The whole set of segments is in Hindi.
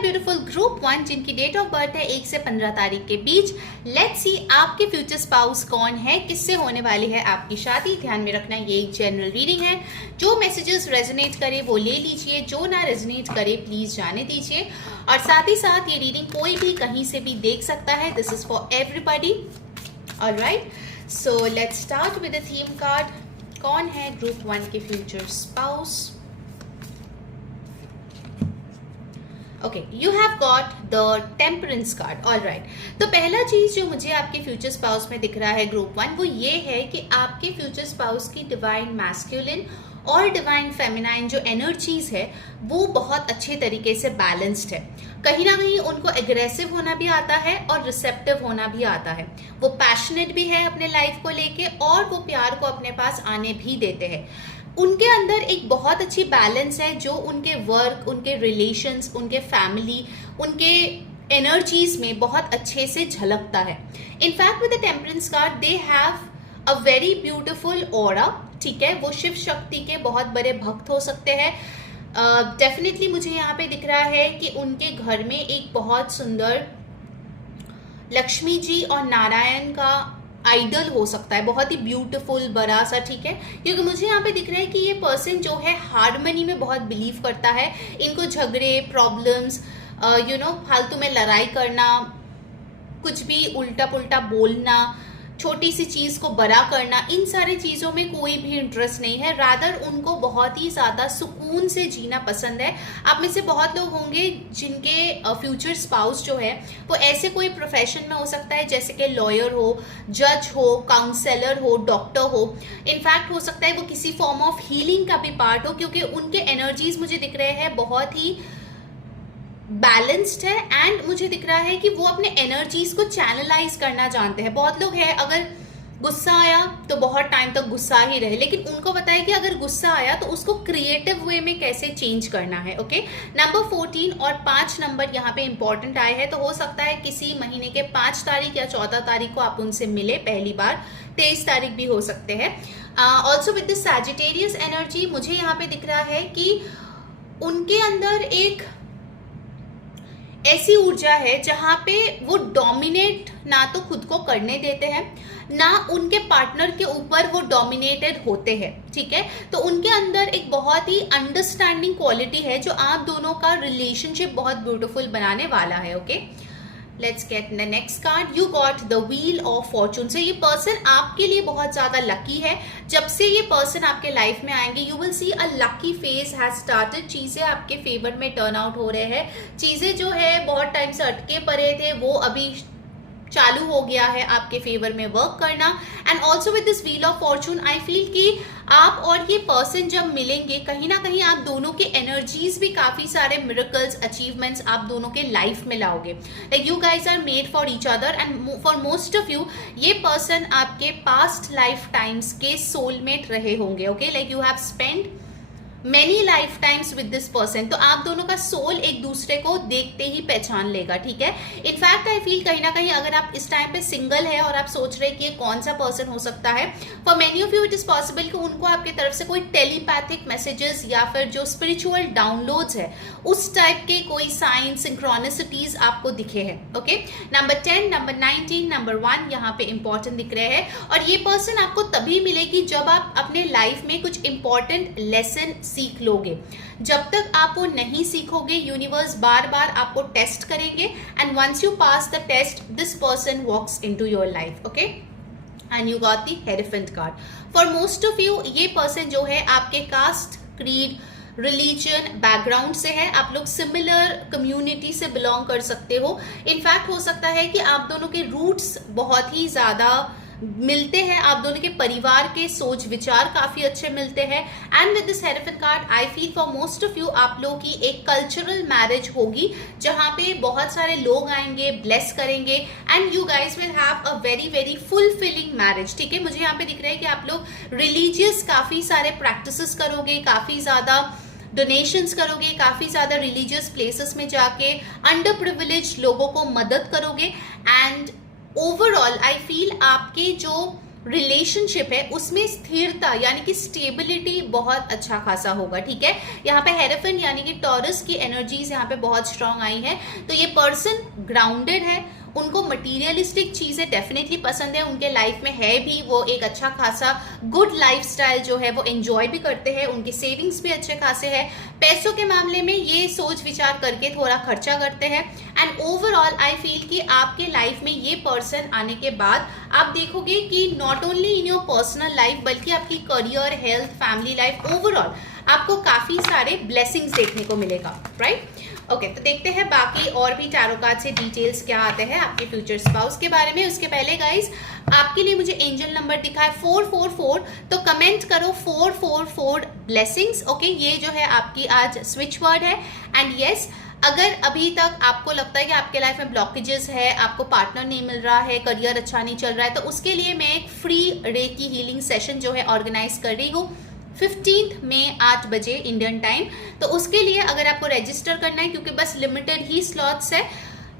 माय ब्यूटीफुल ग्रुप 1 जिनकी डेट ऑफ बर्थ है 1 से 15 तारीख के बीच। लेट्स सी आपके फ्यूचर स्पाउस कौन है, किससे होने वाली है आपकी शादी। ध्यान में रखना ये एक जनरल रीडिंग है। जो मैसेजेस रेजोनेट करे वो ले लीजिए, जो ना रेजोनेट करे प्लीज जाने दीजिए। और साथ ही साथ ये रीडिंग कोई भी कहीं से भी देख सकता है। This is for everybody. Alright, so let's start with the theme card. कौन है ग्रुप 1 के future spouse? Okay, you have got the temperance card. All right, तो पहला चीज जो मुझे आपके फ्यूचर स्पाउस में दिख रहा है ग्रुप 1 वो ये है कि आपके फ्यूचर स्पाउस की डिवाइन मैस्कुलिन और डिवाइन फेमिनाइन जो एनर्जीज है वो बहुत अच्छे तरीके से बैलेंस्ड है। कहीं ना कहीं उनको एग्रेसिव होना भी आता है और रिसेप्टिव होना भी आता है। वो पैशनेट भी है अपने लाइफ को लेके और वो प्यार को अपने पास आने भी देते हैं। उनके अंदर एक बहुत अच्छी बैलेंस है जो उनके वर्क, उनके रिलेशंस, उनके फैमिली, उनके एनर्जीज में बहुत अच्छे से झलकता है। In fact with the temperance card they have a very beautiful aura. ठीक है, वो शिव शक्ति के बहुत बड़े भक्त हो सकते हैं। डेफिनेटली मुझे यहाँ पे दिख रहा है कि उनके घर में एक बहुत सुंदर लक्ष्मी जी और नारायण का आइडल हो सकता है, बहुत ही ब्यूटीफुल बड़ा सा। ठीक है, क्योंकि मुझे यहाँ पे दिख रहा है कि ये पर्सन जो है हार्मनी में बहुत बिलीव करता है। इनको झगड़े, प्रॉब्लम्स, फालतू में लड़ाई करना, कुछ भी उल्टा पुल्टा बोलना, छोटी सी चीज को बड़ा करना, इन सारी चीजों में कोई भी इंटरेस्ट नहीं है। रादर उनको बहुत ही ज्यादा सुकून से जीना पसंद है। आप में से बहुत लोग होंगे जिनके फ्यूचर स्पाउस जो है वो ऐसे कोई प्रोफेशन में हो सकता है जैसे कि लॉयर हो, जज हो, काउंसलर हो, डॉक्टर हो। इनफैक्ट हो सकता है वो किसी फॉर्म ऑफ हीलिंग का भी पार्ट हो, क्योंकि उनके एनर्जीज मुझे दिख रहे हैं बहुत ही बैलेंस्ड है। एंड मुझे दिख रहा है कि वो अपने एनर्जीज को चैनलाइज करना जानते हैं। बहुत लोग हैं अगर गुस्सा आया तो बहुत टाइम तक गुस्सा ही रहे, लेकिन उनको पता है कि अगर गुस्सा आया तो उसको क्रिएटिव वे में कैसे चेंज करना है। ओके, नंबर 14 और 5 नंबर यहाँ पे इंपॉर्टेंट आए हैं। तो हो सकता है किसी महीने के 5 तारीख या 14 तारीख को आप उनसे मिले पहली बार। 23 तारीख भी हो सकते हैं। Also with the Sagittarius energy मुझे यहाँ पे दिख रहा है कि उनके अंदर एक ऐसी ऊर्जा है जहां पे वो डोमिनेट ना तो खुद को करने देते हैं, ना उनके पार्टनर के ऊपर वो डोमिनेटेड होते हैं। ठीक है, तो उनके अंदर एक बहुत ही अंडरस्टैंडिंग क्वालिटी है जो आप दोनों का रिलेशनशिप बहुत ब्यूटीफुल बनाने वाला है। Okay, let's get the next card. You got the wheel of Fortune. से ये पर्सन आपके लिए बहुत ज्यादा लकी है। जब से ये पर्सन आपके लाइफ में आएंगे you will C a lucky phase has started. चीजें आपके फेवर में टर्न आउट हो रहे हैं। चीजें जो है बहुत टाइम से अटके पड़े थे वो अभी चालू हो गया है आपके फेवर में वर्क करना। And also with this wheel of Fortune I feel कि आप और ये पर्सन जब मिलेंगे कहीं ना कहीं आप दोनों के एनर्जीज भी काफी सारे मिरेकल्स, अचीवमेंट्स आप दोनों के लाइफ में लाओगे। Like you guys are made for each other and for most of you ये पर्सन आपके पास्ट लाइफ टाइम्स के सोलमेट रहे होंगे। Okay, like you have spend many lifetimes with this person. तो आप दोनों का सोल एक दूसरे को देखते ही पहचान लेगा। ठीक है, इनफैक्ट आई फील कहीं ना कहीं अगर आप इस टाइम पे सिंगल है और आप सोच रहे हैं कि ये कौन सा पर्सन हो सकता है, for many of you it is possible कि उनको आपकी तरफ से कोई टेलीपैथिक मैसेजेस या फिर जो स्पिरिचुअल डाउनलोड्स है उस टाइप के कोई साइन, सिंक्रोनिसिटीज आपको दिखे हैं। ओके, नंबर 10, नंबर 19, नंबर 1 यहाँ पे इंपॉर्टेंट दिख रहे हैं। और ये पर्सन आपको तभी मिलेगी जब आप अपने लाइफ में कुछ इंपॉर्टेंट लेसन सीख लोगे। जब तक आप वो नहीं सीखोगे यूनिवर्स बार बार आपको टेस्ट करेंगे and once you pass the test this person walks into your life. Okay, and you got the hierophant card. For most of you ये पर्सन जो है आपके कास्ट, क्रीड, रिलीजन बैकग्राउंड से है। आप लोग सिमिलर कम्युनिटी से बिलोंग कर सकते हो। इनफैक्ट हो सकता है कि आप दोनों के रूट्स बहुत ही ज्यादा मिलते हैं, आप दोनों के परिवार के सोच विचार काफी अच्छे मिलते हैं। And with this hierophant card I feel for most of you आप लोगों की एक कल्चरल मैरिज होगी जहां पे बहुत सारे लोग आएंगे, ब्लेस करेंगे and you guys will have a very very fulfilling marriage. ठीक है, मुझे यहाँ पे दिख रहा है कि आप लोग रिलीजियस काफी सारे प्रैक्टिसेस करोगे, काफी ज्यादा डोनेशंस करोगे, काफी ज्यादा रिलीजियस प्लेसेस में जाके अंडर प्रिविलेज लोगों को मदद करोगे। एंड ओवरऑल आई फील आपके जो रिलेशनशिप है उसमें स्थिरता यानी कि स्टेबिलिटी बहुत अच्छा खासा होगा, ठीक है। यहाँ पे हेरेफेंट यानी कि टॉरस की एनर्जीज यहाँ पे बहुत स्ट्रांग आई है, तो ये पर्सन ग्राउंडेड है, उनको मटीरियलिस्टिक चीजें डेफिनेटली पसंद है, उनके लाइफ में है भी, वो एक अच्छा खासा गुड लाइफस्टाइल जो है वो एंजॉय भी करते हैं, उनके सेविंग्स भी अच्छे खासे हैं, पैसों के मामले में ये सोच विचार करके थोड़ा खर्चा करते हैं। एंड ओवरऑल आई फील कि आपके लाइफ में ये पर्सन आने के बाद आप देखोगे कि not only in your personal life बल्कि आपकी career, health, family life, overall आपको काफी सारे ब्लेसिंग्स देखने को मिलेगा, राइट। ओके, तो देखते हैं बाकी और भी टैरो कार्ड से डिटेल्स क्या आते हैं आपके फ्यूचर स्पाउस के बारे में। उसके पहले गाइस आपके लिए मुझे एंजल नंबर दिखा है 444, तो कमेंट करो 444 ब्लेसिंग्स। ओके, ये जो है आपकी आज स्विच वर्ड है। एंड यस, अगर अभी तक आपको लगता है कि आपके लाइफ में ब्लॉकेजेस है, आपको पार्टनर नहीं मिल रहा है, करियर अच्छा नहीं चल रहा है, तो उसके लिए मैं एक फ्री रेकी हीलिंग सेशन जो है ऑर्गेनाइज कर रही हूँ 15 मई 8 बजे इंडियन टाइम। तो उसके लिए अगर आपको रजिस्टर करना है, क्योंकि बस लिमिटेड ही स्लॉट्स है,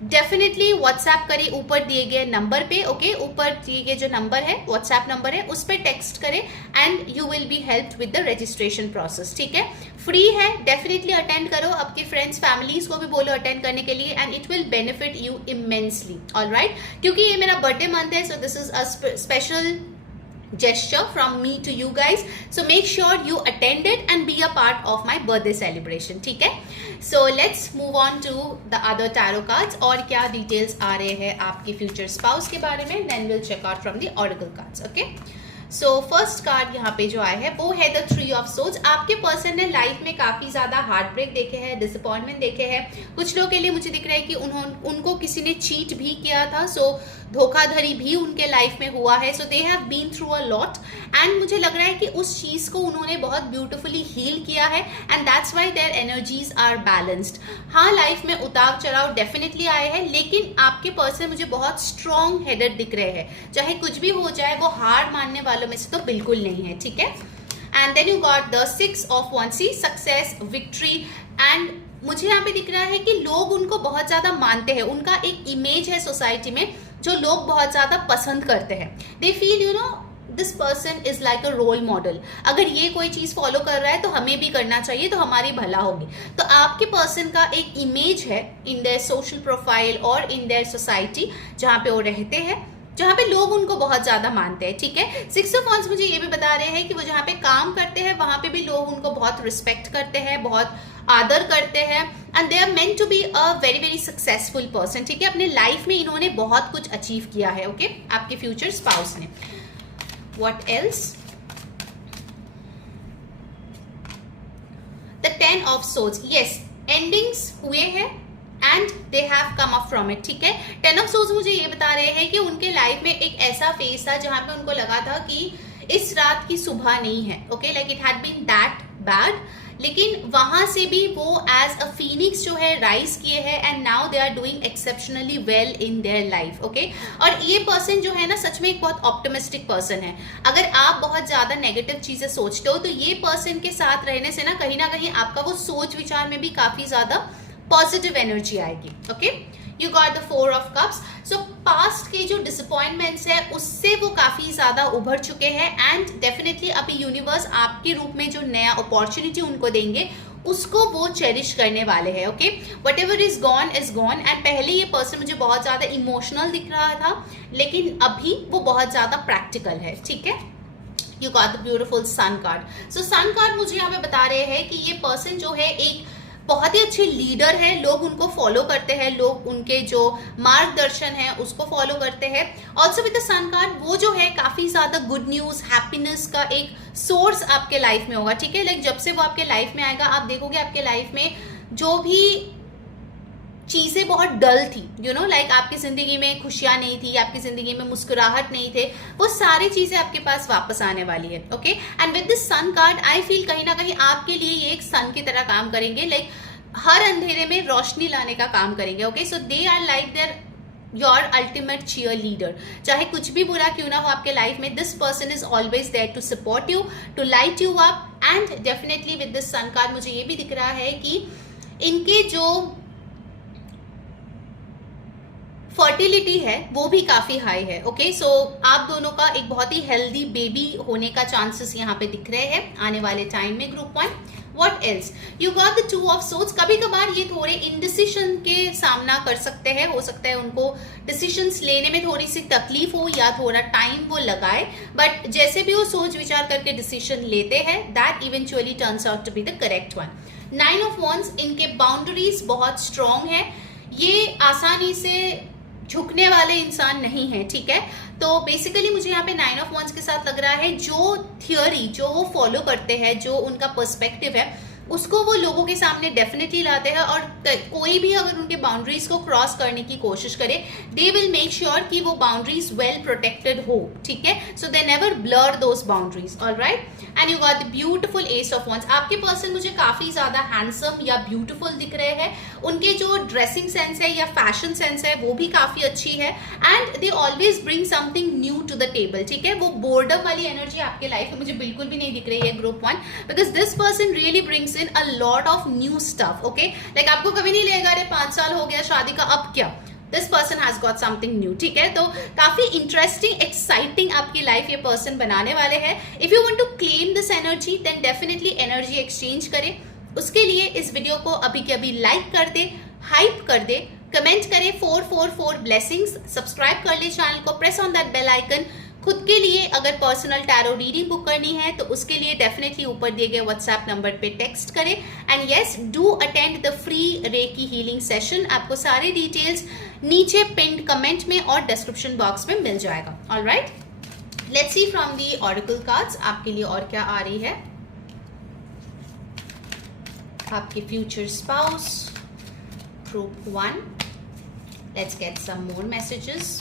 डेफिनेटली व्हाट्सएप करें ऊपर दिए गए नंबर पे। ओके, ऊपर दिए गए जो नंबर है व्हाट्सएप नंबर है, उस पर टेक्स्ट करें and you will be helped with the registration process, ठीक है। फ्री है, डेफिनेटली अटेंड करो, आपके फ्रेंड्स फैमिलीज को भी बोलो अटेंड करने के लिए, and it will benefit you immensely, alright. क्योंकि ये मेरा बर्थडे मंथ है, so this is a special gesture from me to you guys, so make sure you attend it and be a part of my birthday celebration, ठीक है। So let's move on to the other tarot cards, और क्या details आ रहे हैं आपके future spouse के बारे में, then we'll check out from the oracle cards, okay। So first card यहाँ पे जो आया है वो है द 3 ऑफ सोर्ड्स। आपके पर्सन ने लाइफ में काफी ज्यादा हार्ट ब्रेक देखे हैं, डिसअपॉइंटमेंट देखे हैं। कुछ लोग के लिए मुझे दिख रहा है कि उनको किसी ने चीट भी किया था, सो धोखाधड़ी भी उनके लाइफ में हुआ है, so they have been through a lot. And मुझे लग रहा है कि उस चीज को उन्होंने बहुत ब्यूटिफुली हील किया है, and that's why their energies are balanced. हाँ, लाइफ में उतार चढ़ाव डेफिनेटली आए हैं, लेकिन आपके पर्सन मुझे बहुत स्ट्रॉन्ग हेडेड दिख रहे हैं। चाहे कुछ भी हो जाए वो हार मानने वालों में से तो बिल्कुल नहीं है, ठीक है। And then you got the 6 of wands, success, victory. And मुझे यहाँ पे दिख रहा है कि लोग उनको बहुत ज्यादा मानते हैं, उनका एक इमेज है सोसाइटी में जो लोग बहुत ज्यादा पसंद करते हैं। They feel you know this person is like a role model, अगर ये कोई चीज फॉलो कर रहा है तो हमें भी करना चाहिए, तो हमारी भला होगी। तो आपके पर्सन का एक इमेज है इन देयर सोशल प्रोफाइल और इन देयर सोसाइटी जहाँ पे वो रहते हैं, जहाँ पे लोग उनको बहुत ज्यादा मानते हैं, ठीक है। 6 ऑफ wands मुझे ये भी बता रहे हैं कि वो जहाँ पे काम करते हैं वहां पे भी लोग उनको बहुत रिस्पेक्ट करते हैं, बहुत आदर करते हैं, and they are meant to be a very very successful person, ठीक है। अपने लाइफ में इन्होंने बहुत कुछ अचीव किया है, ओके, आपके फ्यूचर स्पाउस ने। What else? The 10 of swords, yes, endings हुए हैं and they have come up from it, ठीक है। 10 ऑफ सोर्ड्स मुझे ये बता रहे हैं कि उनके लाइफ में एक ऐसा फेज था जहां पे उनको लगा था कि इस रात की सुबह नहीं है, okay, like it had been that bad, लेकिन वहां से भी वो एज अ फीनिक्स जो है राइज किए हैं, and now they are doing exceptionally well in their life, okay. और ये पर्सन जो है ना सच में एक बहुत ऑप्टिमिस्टिक पर्सन है। अगर आप बहुत ज्यादा नेगेटिव चीजें सोचते हो तो ये पर्सन के साथ रहने से ना कहीं आपका वो सोच विचार में भी काफी ज्यादा पॉजिटिव एनर्जी आएगी, okay. You got the 4 of cups. So past के जो डिसअपॉइंटमेंट्स है उससे वो काफी ज्यादा उभर चुके हैं, एंड डेफिनेटली अभी यूनिवर्स आपके रूप में जो नया अपॉर्चुनिटी उनको देंगे उसको वो चेरिश करने वाले हैं, okay. What ever is gone is gone. And पहले ये पर्सन मुझे बहुत ज्यादा इमोशनल दिख रहा था, लेकिन अभी वो बहुत ज्यादा प्रैक्टिकल है, ठीक है। You got the beautiful sun card. So sun card मुझे यहाँ पे बता रहे हैं कि ये पर्सन जो है एक बहुत ही अच्छे लीडर है, लोग उनको फॉलो करते हैं, लोग उनके जो मार्गदर्शन है उसको फॉलो करते हैं। Also with the sun card वो जो है काफी ज्यादा गुड न्यूज, हैप्पीनेस का एक सोर्स आपके लाइफ में होगा, ठीक है। लाइक जब से वो आपके लाइफ में आएगा आप देखोगे आपके लाइफ में जो भी चीजें बहुत डल थी, यू नो, लाइक आपकी जिंदगी में खुशियां नहीं थी, आपकी जिंदगी में मुस्कुराहट नहीं थे, वो सारी चीजें आपके पास वापस आने वाली है, okay. And with this sun card I feel कहीं ना कहीं आपके लिए ये एक सन की तरह काम करेंगे, लाइक हर अंधेरे में रोशनी लाने का काम करेंगे, okay. So they are like there your ultimate cheerleader. चाहे कुछ भी बुरा क्यों ना हो आपके लाइफ में, this person is always there to support you, to light you up. And definitely with this sun card मुझे ये भी दिख रहा है कि इनके जो फर्टिलिटी है वो भी काफी हाई है। ओके, सो आप दोनों का एक बहुत ही हेल्दी बेबी होने का चांसेस यहाँ पे दिख रहे हैं आने वाले टाइम में group 1। What else? You got the 2 of Swords। कभी कभार ये थोड़े इनडिसीजन के सामना कर सकते हैं, हो सकता है उनको डिसीजंस लेने में थोड़ी सी तकलीफ हो या थोड़ा टाइम वो लगाए, बट जैसे भी वो सोच विचार करके डिसीजन लेते हैं that eventually turns out to be the correct one. 9 of Wands, इनके बाउंड्रीज बहुत स्ट्रॉन्ग है, ये आसानी से झुकने वाले इंसान नहीं है, ठीक है। तो बेसिकली मुझे यहाँ पे 9 of Wands के साथ लग रहा है जो थियोरी जो वो फॉलो करते हैं, जो उनका पर्सपेक्टिव है उसको वो लोगों के सामने डेफिनेटली लाते हैं, और कोई भी अगर उनके बाउंड्रीज को क्रॉस करने की कोशिश करे दे विल मेक श्योर कि वो बाउंड्रीज वेल प्रोटेक्टेड हो, ठीक है। So they never blur those boundaries, alright. And you got the beautiful ace of wands. आपके पर्सन मुझे काफी ज्यादा हैंडसम या ब्यूटीफुल दिख रहे हैं, उनके जो ड्रेसिंग सेंस है या फैशन सेंस है वो भी काफी अच्छी है, and they always bring something new to the table, ठीक है। वो बोर्डम वाली एनर्जी आपके लाइफ में मुझे बिल्कुल भी नहीं दिख रही है group 1, because this person really brings in a lot of new stuff. Okay, like आपको कभी नहीं लगेगा अरे 5 साल हो गया शादी का अब क्या, this person has got something new, ठीक है। तो काफी इंटरेस्टिंग एक्साइटिंग आपकी लाइफ ये पर्सन बनाने वाले हैं। If you want to claim this energy then definitely energy exchange करें। उसके लिए इस वीडियो को अभी के अभी लाइक कर दे, हाइप कर दे, कमेंट करे 444 ब्लेसिंग्स, सब्सक्राइब कर ले चैनल को, press on that bell icon. खुद के लिए अगर पर्सनल टैरो रीडिंग बुक करनी है तो उसके लिए डेफिनेटली ऊपर दिए गए व्हाट्सएप नंबर पे टेक्स्ट करें। And yes, do attend the free reiki healing session. आपको सारे डिटेल्स नीचे पिन्ड कमेंट में और डिस्क्रिप्शन बॉक्स में मिल जाएगा। Alright, let's see from the oracle cards आपके लिए और क्या आ रही है। आपके future spouse group 1, let's get some more messages.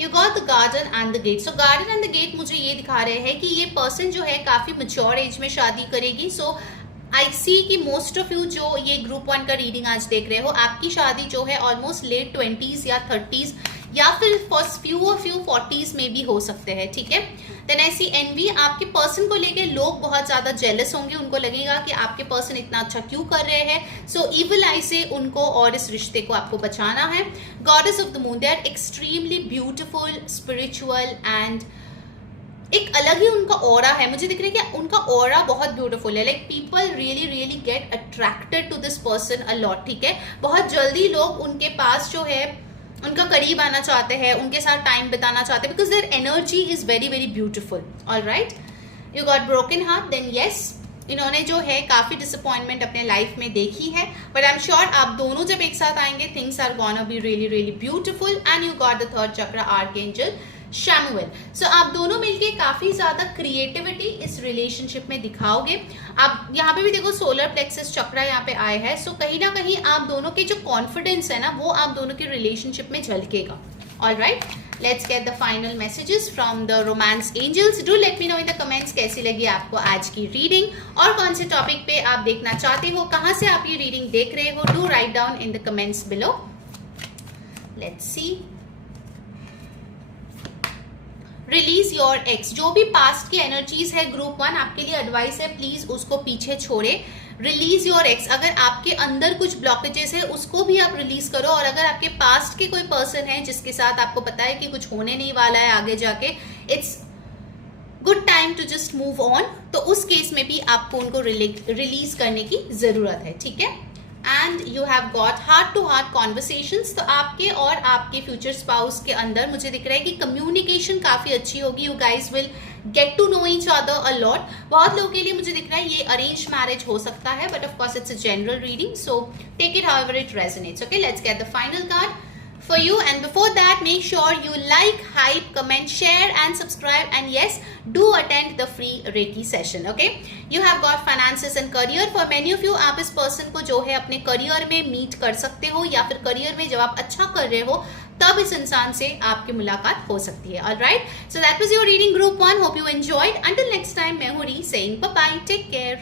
You got the garden and the gate. So garden and the gate मुझे ये दिखा रहे हैं कि ये पर्सन जो है काफी मैच्योर एज में शादी करेगी। सो आई सी कि मोस्ट ऑफ यू जो ये ग्रुप 1 का रीडिंग आज देख रहे हो, आपकी शादी जो है ऑलमोस्ट लेट 20s या 30s या फिर फर्स्ट फ्यू 40s में भी हो सकते हैं, ठीक है। देन आई सी एनवी, आपके पर्सन को लेके लोग बहुत ज्यादा जेलस होंगे, उनको लगेगा कि आपके पर्सन इतना अच्छा क्यों कर रहे हैं। सो इविल आई से उनको और इस रिश्ते को आपको बचाना है। Goddess of the moon, they are extremely beautiful, spiritual and एक अलग ही उनका ऑरा है। मुझे दिख रहा है कि उनका ऑरा बहुत ब्यूटीफुल है, like people really really get attracted to this person a lot, ठीक है। बहुत जल्दी लोग उनके पास जो है उनका करीब आना चाहते हैं, उनके साथ टाइम बिताना चाहते हैं, because their energy is very very beautiful. Alright, you got broken heart, then yes, इन्होंने जो है काफी डिसअपॉइंटमेंट अपने लाइफ में देखी है, बट आई एम श्योर आप दोनों जब एक साथ आएंगे things are gonna be really really beautiful. And you got the third chakra archangel Shamuel. So आप दोनों मिलके काफी ज्यादा क्रिएटिविटी इस रिलेशनशिप में दिखाओगे। आप यहाँ पे भी देखो सोलर प्लेक्सस चक्र यहाँ पे आए हैं, सो कहीं ना कहीं आप दोनों के जो कॉन्फिडेंस है ना वो आप दोनों के रिलेशनशिप में झलकेगा। Alright, let's get the final messages from the romance angels. Do let me know in the comments कैसी लगी आपको आज की रीडिंग और कौन से टॉपिक पे आप देखना चाहते हो, कहाँ से आप ये रीडिंग देख रहे हो। Do write down in the comments below. Let's see, release your x. जो भी पास्ट की एनर्जीज है ग्रुप 1, आपके लिए एडवाइस है प्लीज उसको पीछे छोड़े। रिलीज योर एक्स, अगर आपके अंदर कुछ ब्लॉकेजेस है उसको भी आप रिलीज करो, और अगर आपके पास्ट के कोई पर्सन है जिसके साथ आपको पता है कि कुछ होने नहीं वाला है आगे जाके, it's good time to just move on. तो उस केस में भी आपको उनको रिलीज करने की जरूरत है, ठीक है। And you have got heart to heart conversations. तो आपके और आपके फ्यूचर स्पाउस के अंदर मुझे दिख रहा है कि कम्युनिकेशन काफी अच्छी होगी। You guys will get to know each other a lot. बहुत लोगों के लिए मुझे दिख रहा है ये अरेंज मैरिज हो सकता है, but of course it's a general reading, so take it however it resonates. Okay, let's get the final card for you, and before that make sure you like, hype, comment, share and subscribe, and yes, do attend the free Reiki session. Okay, you have got finances and career. For many of you, आप इस person को जो है अपने करियर में मीट कर सकते हो, या फिर करियर में जब आप अच्छा कर रहे हो तब इस इंसान से आपकी मुलाकात हो सकती है। Alright, so that was your reading group 1. Hope you enjoyed. Until next time, मैं हूँ री saying bye bye, take care.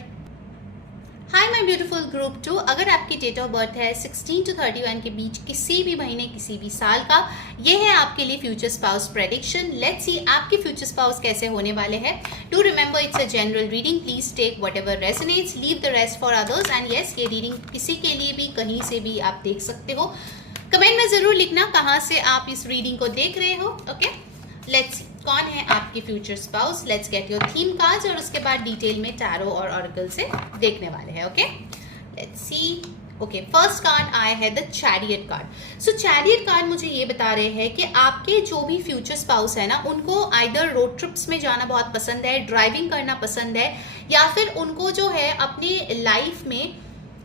Hi my beautiful group 2, अगर आपकी डेट ऑफ बर्थ है 16 to 31 के बीच किसी भी महीने किसी भी साल का, ये है आपके लिए future spouse prediction. Let's see आपके फ्यूचर स्पाउस कैसे होने वाले हैं। Do remember it's a general reading, please take whatever resonates, leave the rest for others. And yes, ये रीडिंग किसी के लिए भी कहीं से भी आप देख सकते हो। कमेंट में जरूर लिखना कहाँ से आप इस रीडिंग को देख रहे हो। ओके, लेट्स सी कौन है आपकी future spouse. Let's get your theme cards और उसके बाद डिटेल में टैरो और ऑरेकल से देखने वाले हैं। Okay, let's C. Okay, first card आया है the chariot card. So chariot card मुझे ये बता रहे हैं कि आपके जो भी फ्यूचर स्पाउस है ना, उनको आइदर रोड ट्रिप्स में जाना बहुत पसंद है, ड्राइविंग करना पसंद है, या फिर उनको जो है अपनी लाइफ में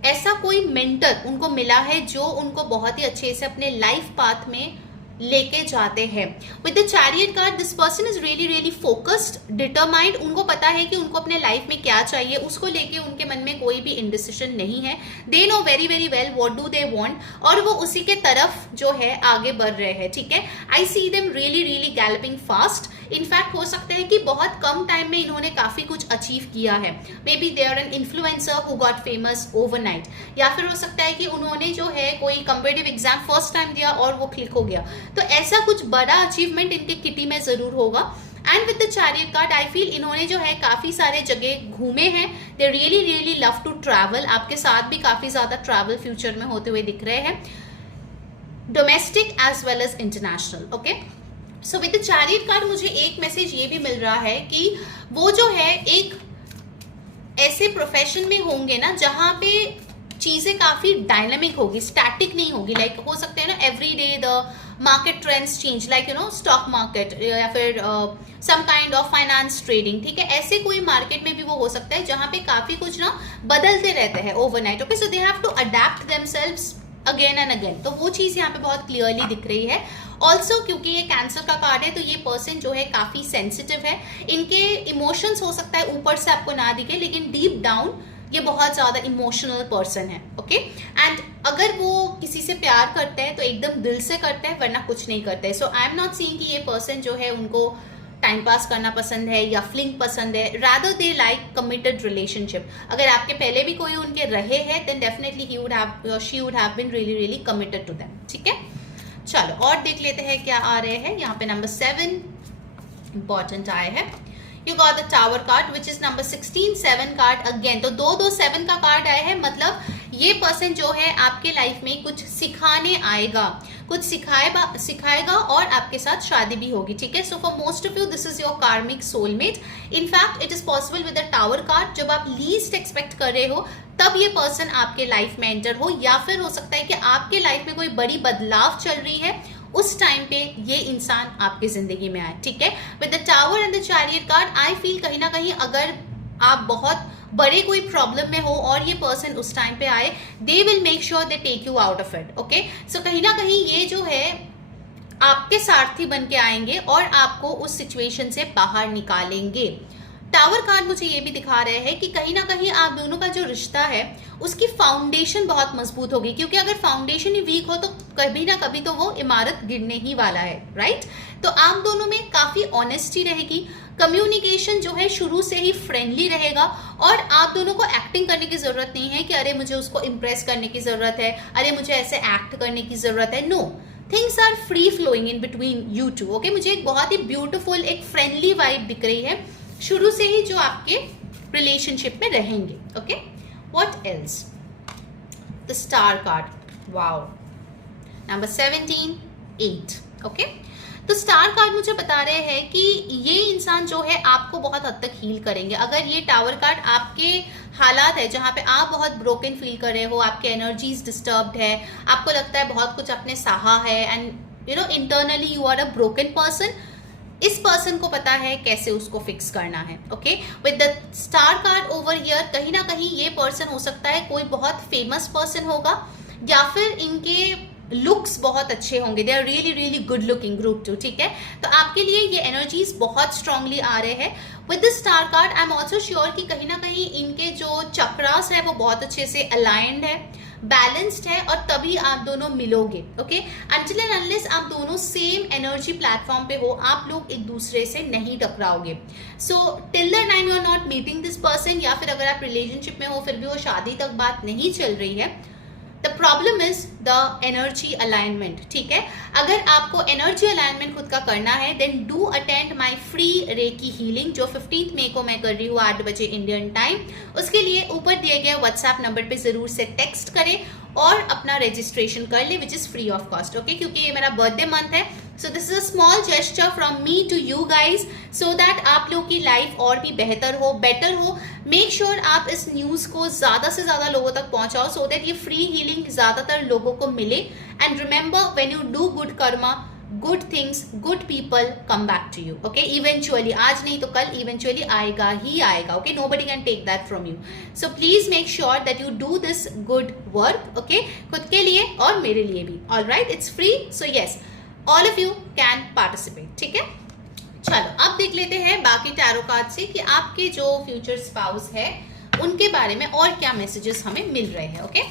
ऐसा कोई मेंटर उनको मिला है जो उनको बहुत ही अच्छे से अपने लाइफ पाथ में लेके जाते हैं। With the chariot card this person is really really focused, determined. उनको पता है कि उनको अपने लाइफ में क्या चाहिए, उसको लेके उनके मन में कोई भी इंडिसिशन नहीं है। They know very very well what do they want, और वो उसी के तरफ जो है आगे बढ़ रहे हैं। ठीक है, I see them really really galloping fast. In fact हो सकता है कि बहुत कम टाइम में इन्होंने काफी कुछ अचीव किया है। Maybe they are an influencer who got famous overnight, या फिर हो सकता है कि उन्होंने जो है कोई कॉम्पिटिटिव एग्जाम फर्स्ट टाइम दिया और वो क्लिक हो गया। तो ऐसा कुछ बड़ा अचीवमेंट इनके किटी में जरूर होगा। And with the chariot card I feel इन्होंने जो है काफी सारे जगह घूमे हैं। They really really love to travel. आपके साथ भी काफी ज्यादा ट्रैवल फ्यूचर में होते हुए दिख रहे हैं, domestic as well as international. Okay, so with the chariot card मुझे एक मैसेज ये भी मिल रहा है कि वो जो है एक ऐसे प्रोफेशन में होंगे ना जहां पे चीजें काफी डायनामिक होगी, स्टैटिक नहीं होगी। लाइक हो सकते हैं ना every day the market trends change, like you know stock market या फिर some kind of finance trading. ठीक है, ऐसे कोई मार्केट में भी वो हो सकता है जहां पे काफी कुछ ना बदलते रहते हैं overnight. Okay, so they have to adapt themselves again and again. तो वो चीज यहाँ पे बहुत क्लियरली दिख रही है। ऑल्सो क्योंकि ये कैंसर का कार्ड है तो ये पर्सन जो है काफी सेंसिटिव है। इनके इमोशंस हो सकता है ऊपर से आपको ना दिखे, लेकिन डीप डाउन ये बहुत ज्यादा इमोशनल पर्सन है। ओके, एंड अगर वो किसी से प्यार करते हैं तो एकदम दिल से करते हैं, वरना कुछ नहीं करते। सो आई एम नॉट सीइंग कि ये पर्सन जो है उनको टाइम पास करना पसंद है या फ्लिंग पसंद है, rather they like committed relationship. अगर आपके पहले भी कोई उनके रहे हैं then definitely he would have she would have been really really committed to them. ठीक है, चलो और देख लेते हैं क्या आ रहे हैं। यहाँ पे नंबर 7 इंपॉर्टेंट आए हैं। You got the tower card which is number 16 7 card again. तो 2-2-7 का कार्ड आया है, मतलब ये पर्सन जो है आपके लाइफ में कुछ सिखाने आएगा, कुछ सिखाएगा और आपके साथ शादी भी होगी। ठीक है, so for most of you this is your karmic soulmate. In fact it is possible with the tower card, जब आप लीस्ट एक्सपेक्ट कर रहे हो तब ये पर्सन आपके लाइफ में एंटर हो, या फिर हो सकता है कि आपके लाइफ में कोई बड़ी बदलाव चल रही है, उस टाइम पे ये इंसान आपकी जिंदगी में आए। ठीक है, with the tower and the chariot card I feel कहीं ना कहीं अगर आप बहुत बड़े कोई प्रॉब्लम में हो और ये पर्सन उस टाइम पे आए, they will make sure they take you out of it. Okay, so कहीं ना कहीं ये जो है आपके सारथी बन के आएंगे और आपको उस सिचुएशन से बाहर निकालेंगे। टावर कार्ड मुझे ये भी दिखा रहे हैं कि कहीं ना कहीं आप दोनों का जो रिश्ता है उसकी फाउंडेशन बहुत मजबूत होगी, क्योंकि अगर फाउंडेशन ही वीक हो तो कभी ना कभी तो वो इमारत गिरने ही वाला है। राइट, तो आप दोनों में काफी ऑनेस्टी रहेगी, कम्युनिकेशन जो है शुरू से ही फ्रेंडली रहेगा, और आप दोनों को एक्टिंग करने की जरूरत नहीं है कि अरे मुझे उसको इम्प्रेस करने की जरूरत है, अरे मुझे ऐसे एक्ट करने की जरूरत है। No, things are free flowing in between you two. Okay, मुझे एक बहुत ही ब्यूटिफुल एक फ्रेंडली वाइब दिख रही है शुरू से ही जो आपके रिलेशनशिप में रहेंगे। Okay, what else? The star card, wow, number 17 8। Okay, तो स्टार कार्ड मुझे बता रहे हैं कि ये इंसान जो है आपको बहुत हद तक हील करेंगे। अगर ये टावर कार्ड आपके हालात है जहां पे आप बहुत ब्रोकन फील कर रहे हो, आपके एनर्जीज डिस्टर्ब्ड है, आपको लगता है बहुत कुछ आपने सहा है and you know internally you are a broken person, इस पर्सन को पता है कैसे उसको फिक्स करना है। Okay, with the star card over here कहीं ना कहीं ये पर्सन हो सकता है कोई बहुत फेमस पर्सन होगा, या फिर इनके लुक्स बहुत अच्छे होंगे, they are really really good looking group 2, ठीक है। तो आपके लिए ये एनर्जीज बहुत स्ट्रांगली आ रहे हैं with the star card. I am also sure कि कहीं ना कहीं इनके जो चक्रास है वो बहुत अच्छे से अलाइंड है, बैलेंस्ड है, और तभी आप दोनों मिलोगे। ओके, अनटिल एंड अनलेस आप दोनों सेम एनर्जी प्लेटफॉर्म पे हो, आप लोग एक दूसरे से नहीं टकराओगे। So till the time you are not meeting this person, या फिर अगर आप रिलेशनशिप में हो फिर भी वो शादी तक बात नहीं चल रही है, the problem is the energy alignment, ठीक है। अगर आपको एनर्जी अलाइनमेंट खुद का करना है then do attend my free reiki healing, जो 15 मई को मैं कर रही हूँ 8 बजे इंडियन टाइम। उसके लिए ऊपर दिए गए व्हाट्सएप नंबर पे जरूर से टेक्स्ट करें और अपना रजिस्ट्रेशन कर ले, which is free of cost. Okay, क्योंकि ये मेरा बर्थडे मंथ है, so this is a small gesture from me to you guys, so that आप लोग की लाइफ और भी बेहतर हो, बेटर हो। मेक श्योर आप इस न्यूज को ज्यादा से ज्यादा लोगों तक पहुंचाओ, सो दैट ये फ्री हीलिंग ज्यादातर लोगों को मिले। And remember, when you do good karma, good things, good people come back to you. Okay, eventually, आज नहीं तो कल इवेंचुअली आएगा ही आएगा। Okay, nobody can take that from you. So please make sure that you do this good work, okay, खुद के लिए और मेरे लिए भी। All right, it's free, so yes, all of you can participate, ठीक है। चलो अब देख लेते हैं बाकी टैरो कार्ड से कि आपके जो फ्यूचर स्पाउस है उनके बारे में और क्या मैसेजेस हमें मिल रहे हैं। Okay,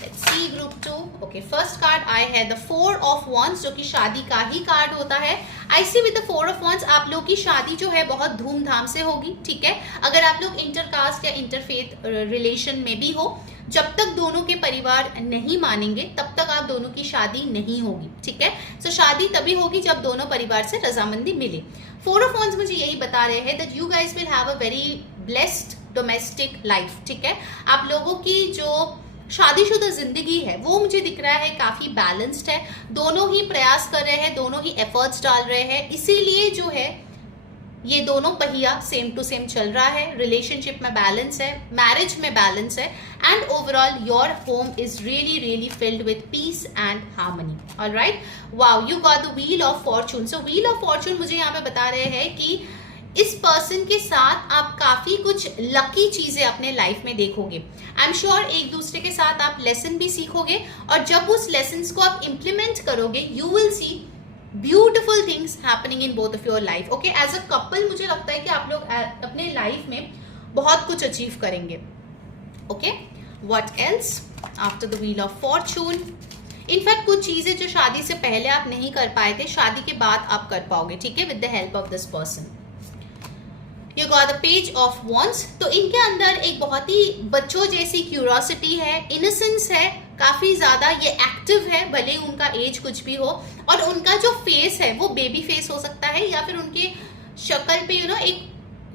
let's see group 2। Okay, first card आई है द 4 ऑफ wands, जो कि शादी का ही कार्ड होता है। I C with the 4 of wands आप लोग की शादी जो है बहुत धूमधाम से होगी, ठीक है। अगर आप लोग इंटरकास्ट या इंटरफेथ रिलेशन में भी हो, जब तक दोनों के परिवार नहीं मानेंगे तब तक आप दोनों की शादी नहीं होगी, ठीक है। सो शादी तभी होगी जब दोनों परिवार से रजामंदी मिले। 4 ऑफ wands मुझे यही बता रहे हैं that you guys will have a very blessed domestic life, ठीक है। आप लोगों की जो शादीशुदा जिंदगी है वो मुझे दिख रहा है काफी बैलेंस्ड है, दोनों ही प्रयास कर रहे हैं, दोनों ही एफर्ट्स डाल रहे हैं, इसीलिए जो है ये दोनों पहिया सेम टू सेम चल रहा है। रिलेशनशिप में बैलेंस है, मैरिज में बैलेंस है, and overall your home is really really filled with piece and harmony. Alright, wow, you got the wheel of Fortune. So wheel of Fortune मुझे यहाँ पे बता रहे हैं कि इस पर्सन के साथ आप काफी कुछ लकी चीजें अपने लाइफ में देखोगे। आई एम श्योर एक दूसरे के साथ आप लेसन भी सीखोगे, और जब उस लेसन को आप इम्प्लीमेंट करोगे you will see beautiful things happening in both of your life. Okay, as a couple मुझे लगता है कि आप लोग अपने लाइफ में बहुत कुछ अचीव करेंगे। Okay, what else after the wheel of Fortune? In fact कुछ चीजें जो शादी से पहले आप नहीं कर पाए थे, शादी के बाद आप कर पाओगे, ठीक है, with the help of this person. You got the page of wands। तो इनके अंदर एक बहुत ही बच्चों जैसी क्यूरियोसिटी है, इनोसेंस है, काफी ज्यादा ये एक्टिव है, भले उनका एज कुछ भी हो, और उनका जो फेस है वो बेबी फेस हो सकता है, या फिर उनके शक्ल पे एक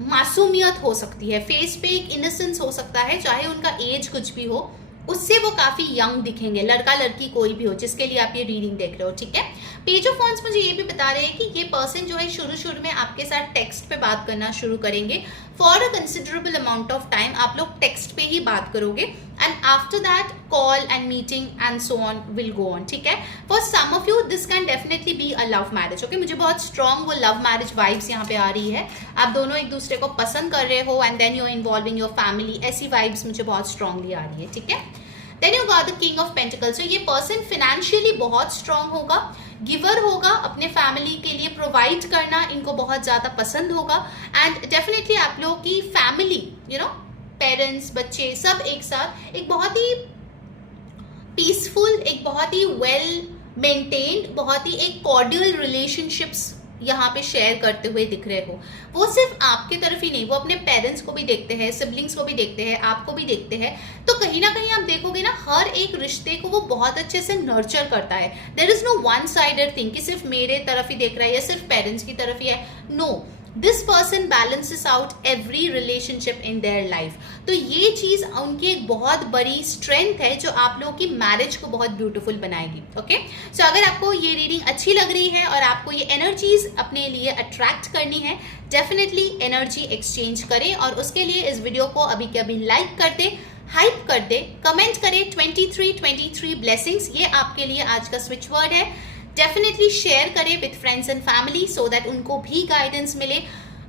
मासूमियत हो सकती है, फेस पे एक इनोसेंस हो सकता है, चाहे उनका एज कुछ भी हो, उससे वो काफी यंग दिखेंगे, लड़का लड़की कोई भी हो जिसके लिए आप ये रीडिंग देख रहे हो, ठीक है। पेज ऑफ wands मुझे ये भी बता रहे हैं कि ये पर्सन जो है शुरू में आपके साथ टेक्स्ट पे बात करना शुरू करेंगे। For a considerable amount of time आप लोग टेक्स्ट पे ही बात करोगे, and after that call and meeting and so on will go on, ठीक है। For some of you this can definitely be a love marriage. Okay, मुझे बहुत स्ट्रॉन्ग वो लव मैरिज वाइब्स यहाँ पे आ रही है, आप दोनों एक दूसरे को पसंद कर रहे हो, and then you are involving your family, ऐसी वाइब्स मुझे बहुत स्ट्रांगली आ रही है, ठीक है। Then you got the king of pentacles. तो ये पर्सन फाइनेंशियली बहुत स्ट्रांग होगा, गिवर होगा, अपने फैमिली के लिए प्रोवाइड करना इनको बहुत ज्यादा पसंद होगा, एंड डेफिनेटली आप लोगों की फैमिली, पेरेंट्स, बच्चे सब एक साथ एक बहुत ही पीसफुल, एक बहुत ही वेल मेंटेन्ड, बहुत ही एक कॉर्डियल रिलेशनशिप्स यहाँ पे शेयर करते हुए दिख रहे हो। वो सिर्फ आपके तरफ ही नहीं, वो अपने पेरेंट्स को भी देखते हैं, सिबलिंग्स को भी देखते हैं, आपको भी देखते हैं। तो कहीं ना कहीं आप देखोगे ना, हर एक रिश्ते को वो बहुत अच्छे से नर्चर करता है। There is no one sided thing कि सिर्फ मेरे तरफ ही देख रहा है या सिर्फ पेरेंट्स की तरफ ही है। No, this person balances out every relationship in their life. तो ये चीज उनकी एक बहुत बड़ी स्ट्रेंथ है जो आप लोगों की मैरिज को बहुत ब्यूटीफुल बनाएगी। ओके, सो अगर आपको ये रीडिंग अच्छी लग रही है और आपको ये एनर्जीज अपने लिए अट्रैक्ट करनी है, डेफिनेटली एनर्जी एक्सचेंज करें, और उसके लिए इस वीडियो को अभी के अभी लाइक कर दे, हाइप कर दे, कमेंट करें 23 ब्लेसिंग्स, ये आपके लिए आज का स्विच वर्ड है। डेफिनेटली शेयर करें with friends and family so that उनको भी गाइडेंस मिले।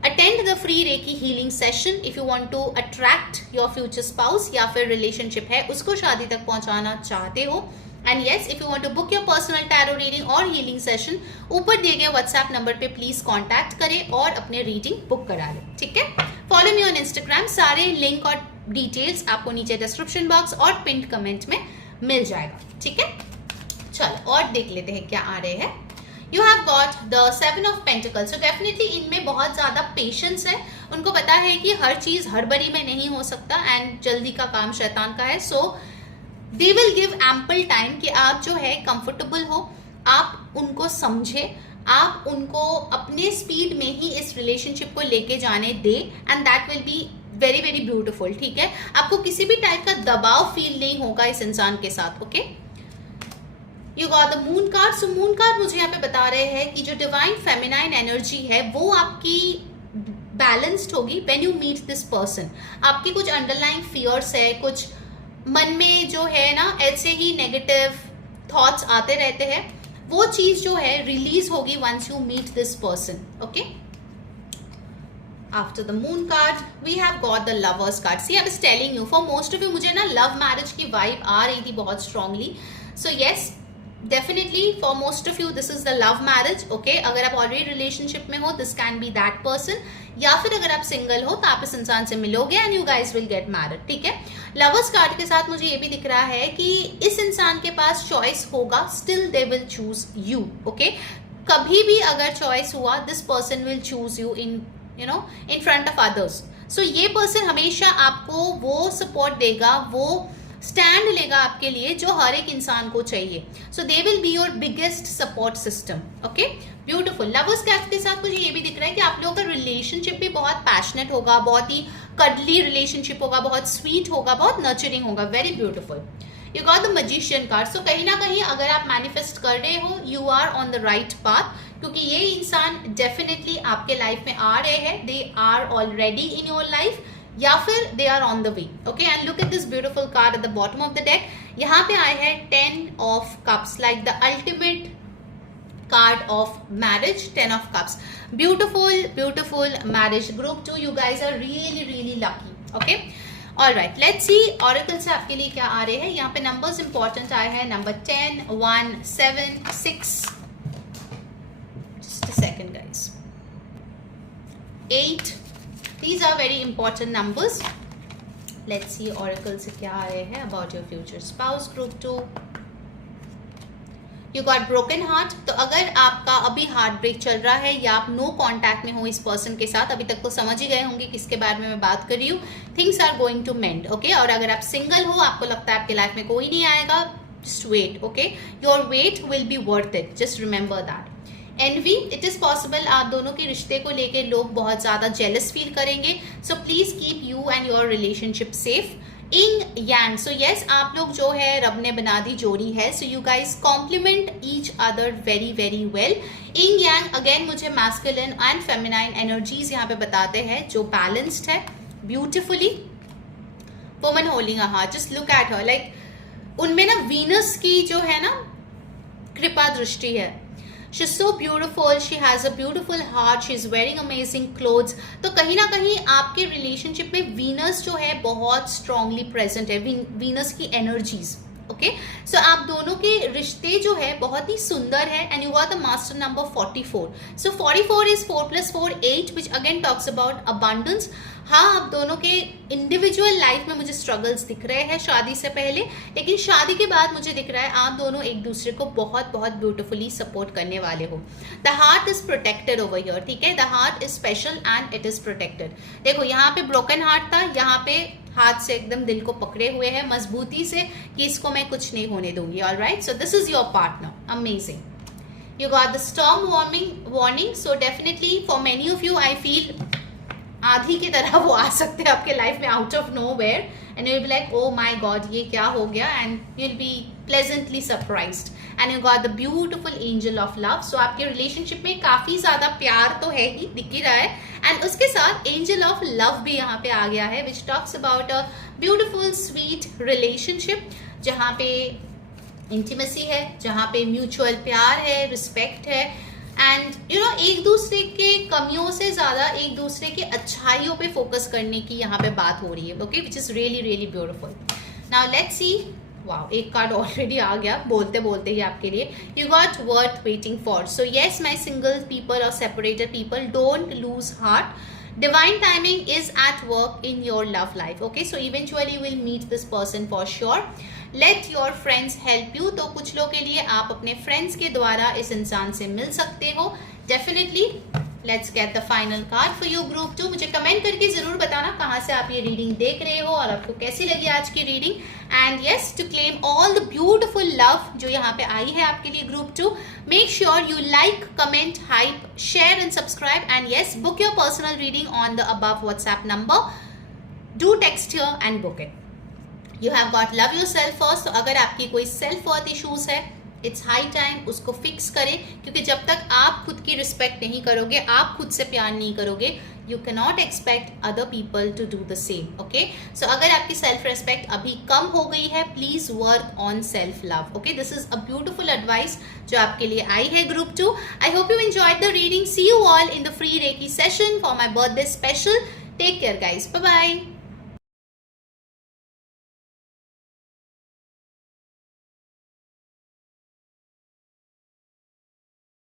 Attend the free reiki healing session if you want to attract your future spouse, या फिर रिलेशनशिप है उसको शादी तक पहुंचाना चाहते हो, and yes, if you want to book your personal tarot reading और हीलिंग सेशन, ऊपर दिए गए व्हाट्सएप नंबर पे प्लीज कांटेक्ट करें और अपने रीडिंग बुक करा लें, ठीक है। फॉलो मी ऑन इंस्टाग्राम, सारे लिंक और डिटेल्स आपको नीचे डिस्क्रिप्शन बॉक्स और पिन कमेंट में मिल जाएगा, ठीक है। चलो और देख लेते हैं क्या आ रहे हैं। You have got the 7 of Pentacles, so definitely इनमें बहुत ज़्यादा पेशेंस है, उनको पता है कि हर चीज़ हड़बड़ी में नहीं हो सकता एंड जल्दी का काम शैतान का है। So they will give ample time कि आप जो है कंफर्टेबल हो, आप उनको समझे, आप उनको अपने स्पीड में ही इस रिलेशनशिप को लेके जाने दे and that will be very very beautiful, ठीक है। आपको किसी भी टाइप का दबाव फील नहीं होगा इस इंसान के साथ, okay. You got the moon card. So moon card मुझे यहाँ पे बता रहे हैं कि जो डिवाइन फेमिनाइन एनर्जी है वो आपकी बैलेंस्ड होगी when you meet this person. आपकी कुछ अंडरलाइंग फियर्स है, कुछ मन में जो है ना ऐसे ही नेगेटिव थॉट्स आते रहते हैं, वो चीज जो है रिलीज होगी once you meet this person, okay. After the moon card, we have got the lovers card. See, I was telling you, for most of you, मुझे ना love marriage की vibe आ रही थी बहुत strongly. So yes, definitely for most of you, this is the love marriage, okay. अगर आप already relationship में हो, this can be that person. या फिर अगर आप single हो, तो आप इस इंसान से मिलोगे and you guys will get married, ठीक है। lovers card के साथ मुझे ये भी दिख रहा है कि इस इंसान के पास choice होगा, still they will choose you, okay. कभी भी अगर choice हुआ, this person will choose you in front of others. So ये person हमेशा आपको वो support देगा, वो स्टैंड लेगा आपके लिए जो हर एक इंसान को चाहिए। So they will be your biggest support system, okay. Beautiful. Lovers के साथ मुझे ये भी दिख रहा है कि आप लोगों का रिलेशनशिप भी बहुत पैशनेट होगा, बहुत ही कडली रिलेशनशिप होगा, बहुत स्वीट होगा, बहुत नर्चरिंग होगा। Very beautiful. You got the magician card. So कहीं ना कहीं अगर आप मैनिफेस्ट कर रहे हो, you are on the right path, क्योंकि ये इंसान डेफिनेटली आपके लाइफ में आ रहे हैं, they are already in your life, या फिर they are on the way, okay. And look at this beautiful card at the bottom of the deck. यहाँ पे आए हैं 10 of cups, like the ultimate card of marriage, 10 of cups. Beautiful beautiful marriage. Group 2, you guys are really really lucky, okay. Alright, let's see oracle से आपके लिए क्या आ रहे हैं। यहाँ पे नंबर्स इंपॉर्टेंट आए हैं, number 10, 1, 7, 6, just a second guys, 8. These are very important numbers. Let's see oracle से क्या आ रहे हैं about your future spouse. Group 2, you got broken heart. तो अगर आपका अभी हार्ट ब्रेक चल रहा है या आप नो कॉन्टैक्ट में हो इस पर्सन के साथ, अभी तक तो समझ ही गए होंगे किसके बारे में मैं बात कर रही हूँ। Things are going to mend, okay. और अगर आप सिंगल हो, आपको लगता है आपके लाइफ में कोई नहीं आएगा, just wait, okay. Your wait will be worth it. Just remember that. Anyway, it is possible आप दोनों के रिश्ते को लेके लोग बहुत ज्यादा जेलस फील करेंगे, so please keep you and your relationship safe. इंग यांग, सो यस, आप लोग जो है रब ने बना दी जोड़ी है, so you guys complement each other very very well. Yin yang again मुझे मैस्कुलिन एंड फेमिनाइन एनर्जीज यहाँ पे बताते हैं जो बैलेंस्ड है beautifully. Woman holding a heart, just look at her, like उनमें ना वीनस की जो है ना कृपा दृष्टि है। She is so beautiful, she has a beautiful heart, she is wearing amazing clothes. तो कहीं ना कहीं आपके रिलेशनशिप में वीनस जो है बहुत स्ट्रांगली प्रेजेंट है, वीनस की एनर्जीज, ओके। सो आप दोनों के रिश्ते जो है बहुत ही सुंदर है। And you got the master number 44. So 44 is 4 + 4 8, which again talks about abundance. हाँ, आप दोनों के इंडिविजुअल लाइफ में मुझे स्ट्रगल्स दिख रहे हैं शादी से पहले, लेकिन शादी के बाद मुझे दिख रहा है आप दोनों एक दूसरे को बहुत बहुत ब्यूटिफुली सपोर्ट करने वाले हो। The heart is protected over here, ठीक है। The heart is special and it is protected. देखो यहाँ पे ब्रोकन हार्ट था, यहाँ पे हाथ से एकदम दिल को पकड़े हुए हैं मजबूती से कि इसको मैं कुछ नहीं होने दूंगी। Alright, so this is your partner, amazing. You got the storm warning, so definitely for many of you I feel आधी की तरह वो आ सकते हैं आपके लाइफ में out of nowhere, and you will be like oh my god ये क्या हो गया, and you will be pleasantly surprised. And you got the beautiful angel of love. So आपके रिलेशनशिप में काफी ज्यादा प्यार तो है ही, दिख ही रहा है, एंड उसके साथ एंजल ऑफ लव भी यहाँ पे आ गया है, which talks about a beautiful sweet relationship जहाँ पे इंटीमेसी है, जहाँ पे म्यूचुअल प्यार है, रिस्पेक्ट है, एंड यू नो एक दूसरे के कमियों से ज्यादा एक दूसरे के अच्छाइयों पे फोकस करने की यहाँ पे बात हो रही है, okay, which is really really beautiful. Now let's see wow, एक कार्ड ऑलरेडी आ गया बोलते बोलते ही आपके लिए. You got worth waiting for. So yes my single people और separated people, don't lose heart. Divine timing is at work in your love life. Okay, so eventually you will meet this person for sure. Let your friends help you. तो कुछ लोग के लिए आप अपने फ्रेंड्स के द्वारा इस इंसान से मिल सकते हो. Definitely. Let's get the final card for you group 2. मुझे कमेंट करके जरूर बताना कहाँ से आप ये रीडिंग देख रहे हो और आपको कैसी लगी आज की reading. And yes, to claim all the beautiful love जो यहाँ पे आई है आपके लिए group 2, make sure you like, comment, hype, share and subscribe. And yes, book your personal reading on the above WhatsApp number. Do text here and book it. You have got love yourself first. तो अगर आपकी कोई सेल्फ वर्थ इशूज है, इट्स हाई टाइम उसको फिक्स करें, क्योंकि जब तक आप खुद की रिस्पेक्ट नहीं करोगे, आप खुद से प्यार नहीं करोगे, you can not expect other people to do the same. Okay, so अगर आपकी सेल्फ रिस्पेक्ट अभी कम हो गई है, please work on self love. Okay, this is a beautiful advice जो आपके लिए आई है group 2. I hope you enjoyed the reading. See you all in the free reiki session for my birthday special. Take care guys, bye bye.